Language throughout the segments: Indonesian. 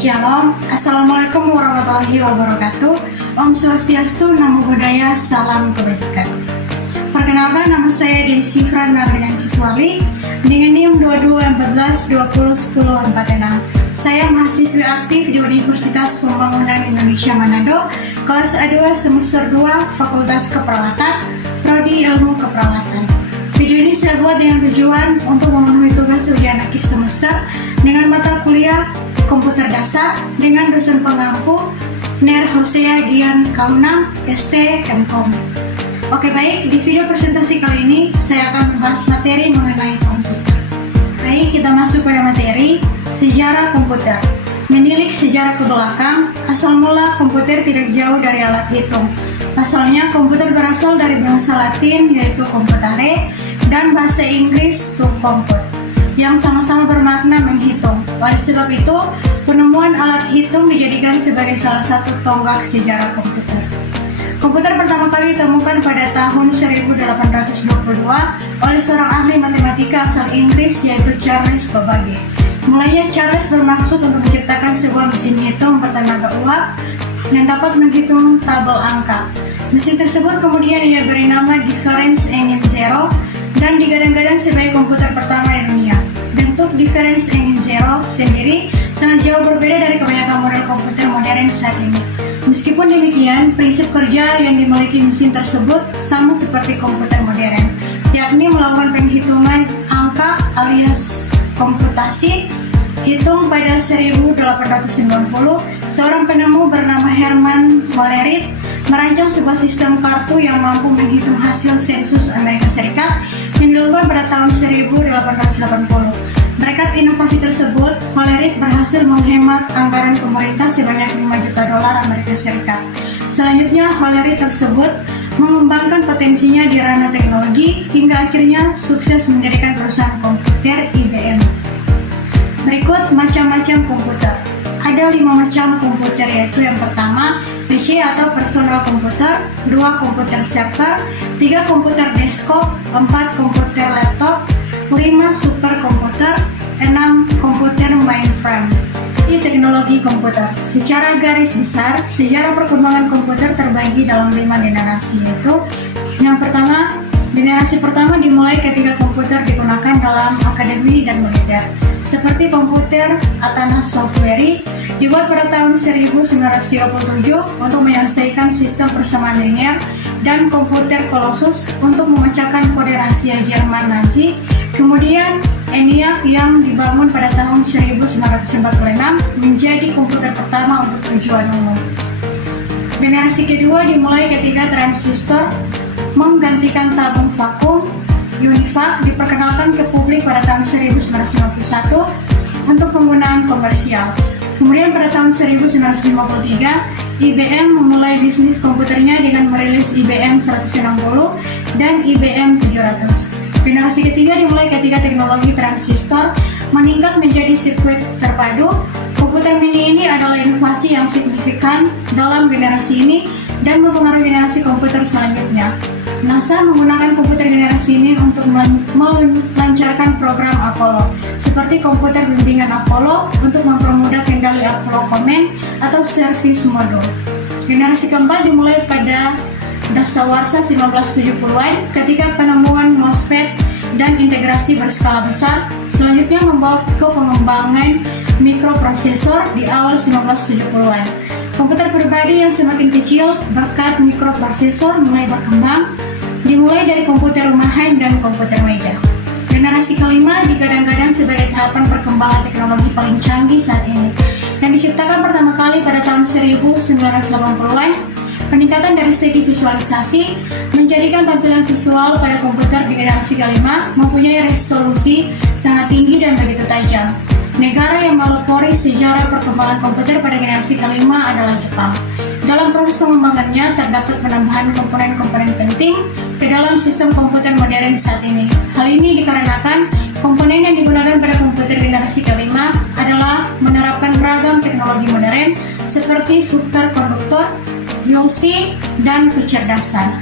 Shalom, Assalamualaikum warahmatullahi wabarakatuh. Om Swastiastu, Namo Buddhaya, Salam Kebajikan. Perkenalkan, nama saya Desi Fran Marlian Siswali dengan NIM 2214201046. Saya mahasiswi aktif di Universitas Pembangunan Indonesia Manado, kelas A2 semester 2, Fakultas Keperawatan, Prodi Ilmu Keperawatan. Video ini saya buat dengan tujuan untuk memenuhi tugas ujian akhir semester dengan mata kuliah Komputer Dasar dengan dosen pengampu Ner Hosea Gian Kaunang, ST MKOM. Oke baik, di video presentasi kali ini saya akan membahas materi mengenai komputer. Baik, kita masuk pada materi sejarah komputer. Menilik sejarah ke belakang, asal mula komputer tidak jauh dari alat hitung. Pasalnya, komputer berasal dari bahasa Latin yaitu computare dan bahasa Inggris to compute, yang sama-sama bermakna menghitung. Oleh sebab itu, penemuan alat hitung dijadikan sebagai salah satu tonggak sejarah komputer. Komputer pertama kali ditemukan pada tahun 1822 oleh seorang ahli matematika asal Inggris yaitu Charles Babbage. Mulanya Charles bermaksud untuk menciptakan sebuah mesin hitung bertenaga uap yang dapat menghitung tabel angka. Mesin tersebut kemudian ia beri nama Difference Engine Zero dan digadang-gadang sebagai komputer pertama di dunia. Bentuk Difference Engine Zero sendiri sangat jauh berbeda dari kebanyakan model komputer modern saat ini. Meskipun demikian, prinsip kerja yang dimiliki mesin tersebut sama seperti komputer modern, yakni melakukan penghitungan angka alias komputasi. Hitung pada 1890, seorang penemu bernama Herman Hollerith merancang sebuah sistem kartu yang mampu menghitung hasil sensus Amerika Serikat yang dilakukan pada tahun 1880. Berkat inovasi tersebut, Hollerith berhasil menghemat anggaran pemerintah sebanyak 5 juta dolar Amerika Serikat. Selanjutnya, Hollerith tersebut mengembangkan potensinya di ranah teknologi hingga akhirnya sukses mendirikan perusahaan komputer IBM. Berikut macam-macam komputer. Ada 5 macam komputer, yaitu yang pertama PC atau personal komputer, 2 komputer server, 3 komputer desktop, 4 komputer laptop, 5 superkomputer, 6 komputer mainframe. Ini teknologi komputer. Secara garis besar, sejarah perkembangan komputer terbagi dalam 5 generasi, yaitu yang pertama, generasi pertama dimulai ketika komputer digunakan dalam akademi dan militer, seperti komputer Athanas Software dibuat pada tahun 1937 untuk menyelesaikan sistem persamaan linear, dan komputer Colossus untuk memecahkan kode rahasia Jerman Nazi. Kemudian ENIAC yang dibangun pada tahun 1946 menjadi komputer pertama untuk tujuan umum. Generasi kedua dimulai ketika transistor menggantikan tabung vakum. UNIVAC diperkenalkan ke publik pada tahun 1951 untuk penggunaan komersial. Kemudian pada tahun 1953, IBM memulai bisnis komputernya dengan merilis IBM 160 dan IBM 700. Generasi ketiga dimulai ketika teknologi transistor meningkat menjadi sirkuit terpadu. Komputer mini ini adalah inovasi yang signifikan dalam generasi ini dan mempengaruhi generasi komputer selanjutnya. NASA menggunakan komputer generasi ini untuk melancarkan program Apollo, seperti komputer bimbingan Apollo untuk mempermudah kendali Apollo Command atau Service Module. Generasi keempat dimulai pada dasawarsa 1970-an ketika penemuan MOSFET dan integrasi berskala besar, selanjutnya membawa ke pengembangan mikroprosesor di awal 1970-an. Komputer pribadi yang semakin kecil berkat mikroprosesor mulai berkembang, dimulai dari komputer rumahan dan komputer meja. Generasi kelima digadang-gadang sebagai tahapan perkembangan teknologi paling canggih saat ini, dan diciptakan pertama kali pada tahun 1980-an. Peningkatan dari segi visualisasi menjadikan tampilan visual pada komputer di generasi kelima mempunyai resolusi sangat tinggi dan begitu tajam. Negara yang melopori sejarah perkembangan komputer pada generasi kelima adalah Jepang. Dalam proses pengembangannya terdapat penambahan komponen-komponen penting ke dalam sistem komputer modern saat ini. Hal ini dikarenakan komponen yang digunakan pada komputer generasi kelima adalah menerapkan beragam teknologi modern seperti superkonduktor, ULC, dan kecerdasan.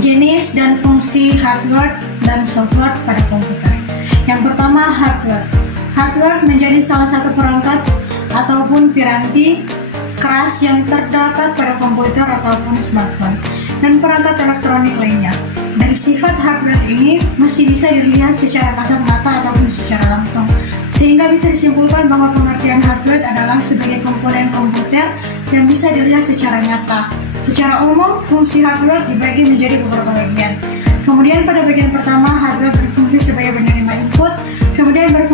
Jenis dan fungsi hardware dan software pada komputer. Yang pertama, hardware. Hardware menjadi salah satu perangkat ataupun piranti keras yang terdapat pada komputer ataupun smartphone, dan perangkat elektronik lainnya. Dari sifat hardware ini masih bisa dilihat secara kasat mata ataupun secara langsung, sehingga bisa disimpulkan bahwa pengertian hardware adalah sebagai komponen komputer yang bisa dilihat secara nyata. Secara umum, fungsi hardware dibagi menjadi beberapa bagian. Kemudian pada bagian pertama, hardware berfungsi sebagai penerima input, kemudian dari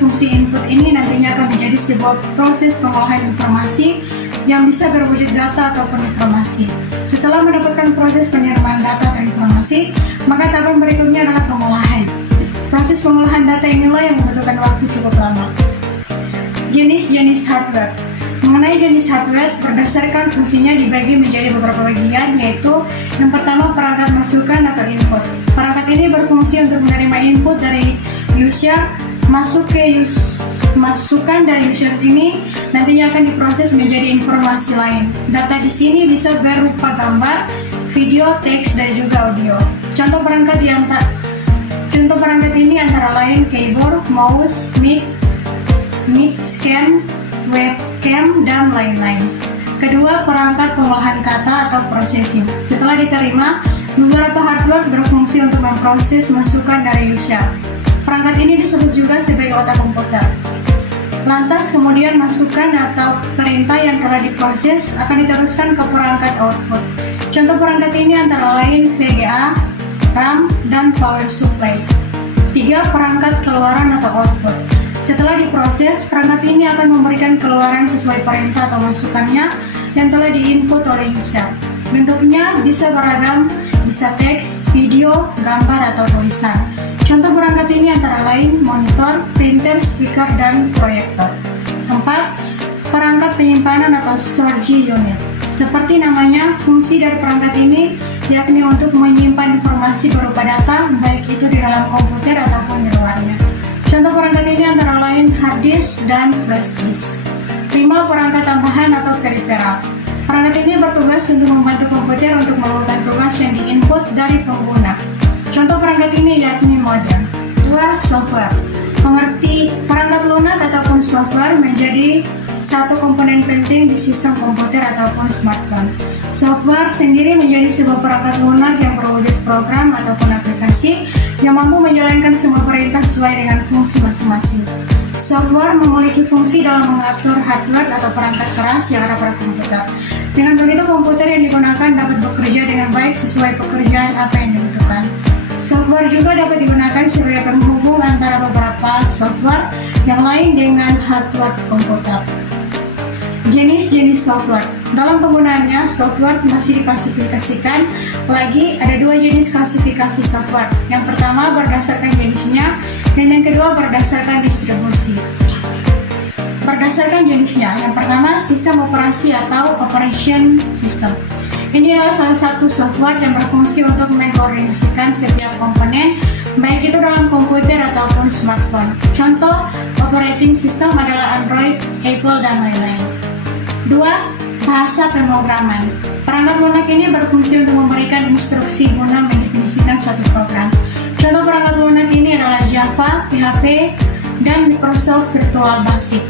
fungsi input ini nantinya akan menjadi sebuah proses pengolahan informasi yang bisa berwujud data ataupun informasi. Setelah mendapatkan proses penerimaan data atau informasi, maka tahapan berikutnya adalah pengolahan. Proses pengolahan data inilah yang membutuhkan waktu cukup lama. Jenis-jenis hardware. Mengenai jenis hardware, berdasarkan fungsinya dibagi menjadi beberapa bagian, yaitu yang pertama perangkat masukan atau input. Perangkat ini berfungsi untuk menerima input dari user, masukan dari user ini nantinya akan diproses menjadi informasi lain. Data di sini bisa berupa gambar, video, teks, dan juga audio. Contoh perangkat ini antara lain keyboard, mouse, mic, scan, webcam, dan lain-lain. Kedua, perangkat pengolahan kata atau processing. Setelah diterima, beberapa hardware berfungsi untuk memproses masukan dari user. Perangkat ini disebut juga sebagai otak komputer. Lantas kemudian masukan atau perintah yang telah diproses akan diteruskan ke perangkat output. Contoh perangkat ini antara lain VGA, RAM, dan power supply. 3. Perangkat keluaran atau output. Setelah diproses, perangkat ini akan memberikan keluaran sesuai perintah atau masukannya yang telah diinput oleh user. Bentuknya bisa beragam, bisa teks, video, gambar, atau tulisan. Contoh perangkat ini antara lain monitor, printer, speaker, dan proyektor. 4. Perangkat penyimpanan atau storage unit. Seperti namanya, fungsi dari perangkat ini yakni untuk menyimpan informasi berupa data, baik itu di dalam komputer ataupun di luarnya. Contoh perangkat ini antara lain hard disk dan flash disk. 5. Perangkat tambahan atau peripheral. Perangkat ini bertugas untuk membantu komputer untuk melakukan tugas yang diinput dari pengguna. Contoh perangkat ini yakni modem. 2. Software. Mengerti perangkat lunak ataupun software menjadi satu komponen penting di sistem komputer ataupun smartphone. Software sendiri menjadi sebuah perangkat lunak yang berwujud program ataupun aplikasi yang mampu menjalankan semua perintah sesuai dengan fungsi masing-masing. Software memiliki fungsi dalam mengatur hardware atau perangkat keras yang ada pada komputer. Dengan begitu, komputer yang digunakan dapat bekerja dengan baik sesuai pekerjaan apa yang dibutuhkan. Software juga dapat digunakan sebagai penghubung antara beberapa software yang lain dengan hardware komputer. Jenis-jenis software. Dalam penggunaannya, software masih diklasifikasikan lagi ada 2 jenis klasifikasi software. Yang pertama berdasarkan jenisnya, dan yang kedua berdasarkan distribusi. Berdasarkan jenisnya, yang pertama sistem operasi atau operation system. Ini adalah salah satu software yang berfungsi untuk mengkoordinasikan setiap komponen, baik itu dalam komputer ataupun smartphone. Contoh operating system adalah Android, Apple, dan lain-lain. 2. Bahasa pemrograman. Perangkat lunak ini berfungsi untuk memberikan instruksi guna mendefinisikan suatu program. Contoh perangkat lunak ini adalah Java, PHP, dan Microsoft Virtual Basic.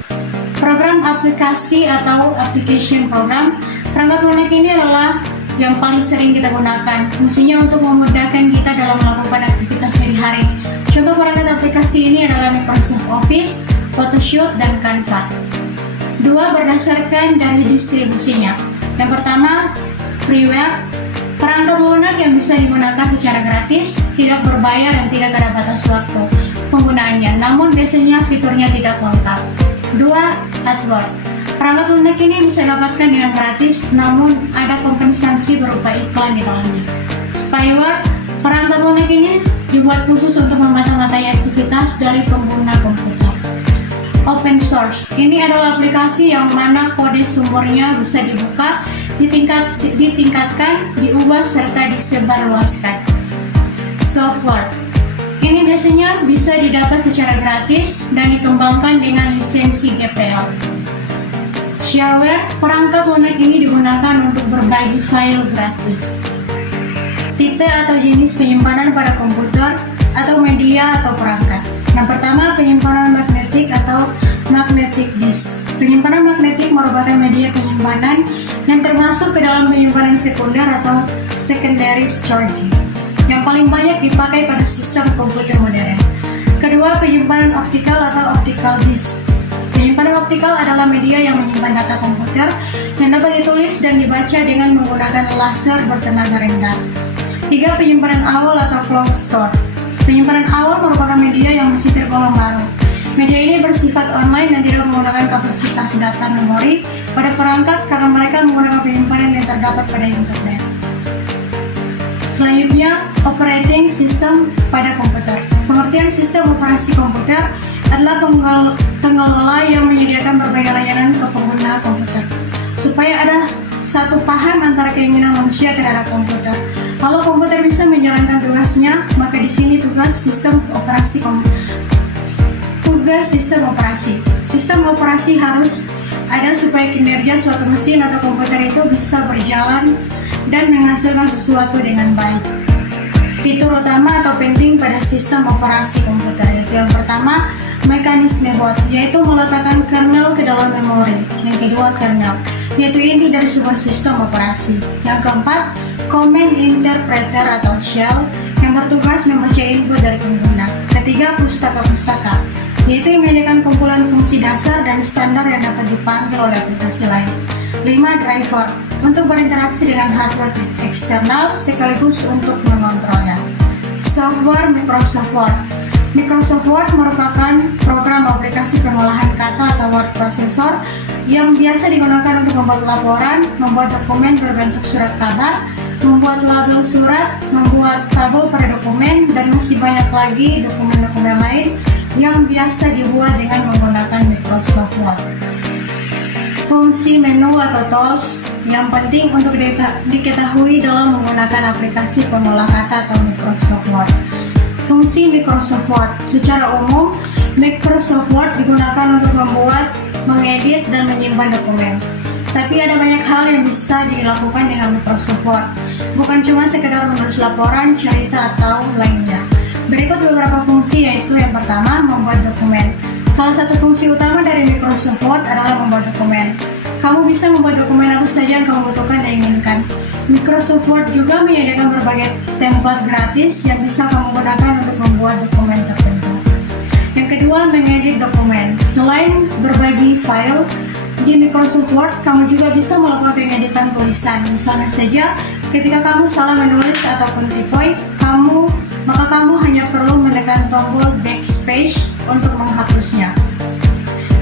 Program aplikasi atau application program. Perangkat lunak ini adalah yang paling sering kita gunakan. Fungsinya untuk memudahkan kita dalam melakukan aktivitas sehari-hari. Contoh perangkat aplikasi ini adalah Microsoft Office, Photoshop, dan Canva. 2. Berdasarkan dari distribusinya. Yang pertama, freeware. Perangkat lunak yang bisa digunakan secara gratis, tidak berbayar, dan tidak ada batas waktu penggunaannya, namun biasanya fiturnya tidak lengkap. 2. Adware. Perangkat lunak ini bisa didapatkan dengan gratis, namun ada kompensasi berupa iklan di dalamnya. Spyware. Perangkat lunak ini dibuat khusus untuk memata-matai aktivitas dari pengguna komputer. Open source. Ini adalah aplikasi yang mana kode sumbernya bisa dibuka, ditingkatkan, diubah, serta disebarluaskan. Software. Ini biasanya bisa didapat secara gratis dan dikembangkan dengan lisensi GPL. Shareware. Perangkat lunak ini digunakan untuk berbagi file gratis. Tipe atau jenis penyimpanan pada komputer atau media atau perangkat. Yang pertama, penyimpanan magnetik atau magnet penyimpanan yang termasuk ke dalam penyimpanan sekunder atau secondary storage yang paling banyak dipakai pada sistem komputer modern. Kedua, penyimpanan optikal atau optical disk. Penyimpanan optikal adalah media yang menyimpan data komputer yang dapat ditulis dan dibaca dengan menggunakan laser bertenaga rendah. Tiga, penyimpanan awal atau cloud store. Penyimpanan awal merupakan media yang masih tergolong baru. Media ini bersifat online dan tidak menggunakan kapasitas data memori pada perangkat karena mereka menggunakan penyimpanan yang terdapat pada internet. Selanjutnya, operating system pada komputer. Pengertian sistem operasi komputer adalah pengelola yang menyediakan berbagai layanan ke pengguna komputer supaya ada satu paham antara keinginan manusia terhadap komputer. Kalau komputer bisa menjalankan tugasnya, maka di sini tugas sistem operasi. Sistem operasi harus ada supaya kinerja suatu mesin atau komputer itu bisa berjalan dan menghasilkan sesuatu dengan baik. Fitur utama atau penting pada sistem operasi komputer yaitu yang pertama, mekanisme boot, yaitu meletakkan kernel ke dalam memori. Yang kedua, kernel, yaitu inti dari sebuah sistem operasi. Yang keempat, command interpreter atau shell, yang bertugas membaca input dari pengguna. Ketiga, pustaka-pustaka, yaitu yang menyediakan kumpulan fungsi dasar dan standar yang dapat dipanggil oleh aplikasi lain. 5. Driver, untuk berinteraksi dengan hardware eksternal sekaligus untuk mengontrolnya. Software Microsoft Word. Microsoft Word merupakan program aplikasi pengolahan kata atau word processor yang biasa digunakan untuk membuat laporan, membuat dokumen berbentuk surat kabar, membuat label surat, membuat tabel pada dokumen, dan masih banyak lagi dokumen-dokumen lain yang biasa dibuat dengan menggunakan Microsoft Word. Fungsi menu atau tools yang penting untuk diketahui dalam menggunakan aplikasi pengolah kata atau Microsoft Word. Fungsi Microsoft Word. Secara umum, Microsoft Word digunakan untuk membuat, mengedit, dan menyimpan dokumen. Tapi ada banyak hal yang bisa dilakukan dengan Microsoft Word. Bukan cuma sekedar menulis laporan, cerita, atau lainnya. Berikut beberapa fungsi, yaitu yang pertama, membuat dokumen. Salah satu fungsi utama dari Microsoft Word adalah membuat dokumen. Kamu bisa membuat dokumen apa saja yang kamu butuhkan dan inginkan. Microsoft Word juga menyediakan berbagai template gratis yang bisa kamu gunakan untuk membuat dokumen tertentu. Yang kedua, mengedit dokumen. Selain berbagi file, di Microsoft Word kamu juga bisa melakukan pengeditan tulisan. Misalnya saja, ketika kamu salah menulis ataupun typo, maka kamu hanya perlu menekan tombol backspace untuk menghapusnya.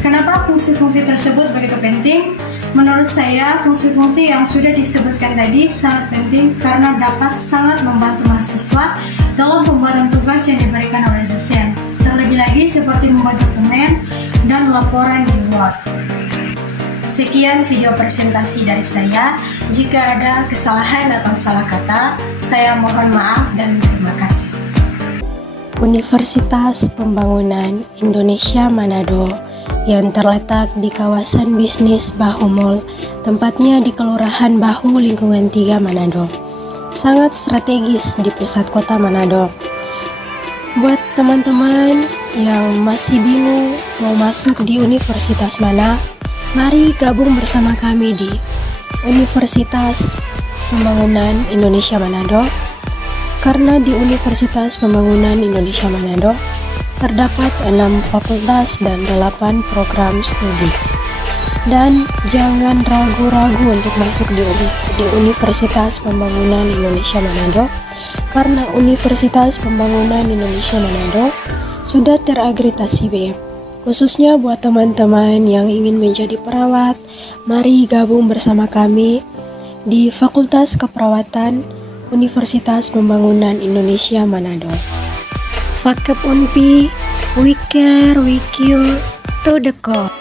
Kenapa fungsi-fungsi tersebut begitu penting? Menurut saya, fungsi-fungsi yang sudah disebutkan tadi sangat penting karena dapat sangat membantu mahasiswa dalam pembuatan tugas yang diberikan oleh dosen. Terlebih lagi seperti membuat dokumen dan laporan di Word. Sekian video presentasi dari saya. Jika ada kesalahan atau salah kata, saya mohon maaf dan terima kasih. Universitas Pembangunan Indonesia Manado yang terletak di kawasan bisnis Bahu Mall, tempatnya di Kelurahan Bahu, Lingkungan 3, Manado. Sangat strategis di pusat kota Manado. Buat teman-teman yang masih bingung mau masuk di universitas mana, mari gabung bersama kami di Universitas Pembangunan Indonesia Manado. Karena di Universitas Pembangunan Indonesia Manado terdapat 6 fakultas dan 8 program studi. Dan jangan ragu-ragu untuk masuk di Universitas Pembangunan Indonesia Manado, karena Universitas Pembangunan Indonesia Manado sudah terakreditasi B. Khususnya buat teman-teman yang ingin menjadi perawat, mari gabung bersama kami di Fakultas Keperawatan Universitas Pembangunan Indonesia Manado. Fakep Unpi, we care, we cure, to the core.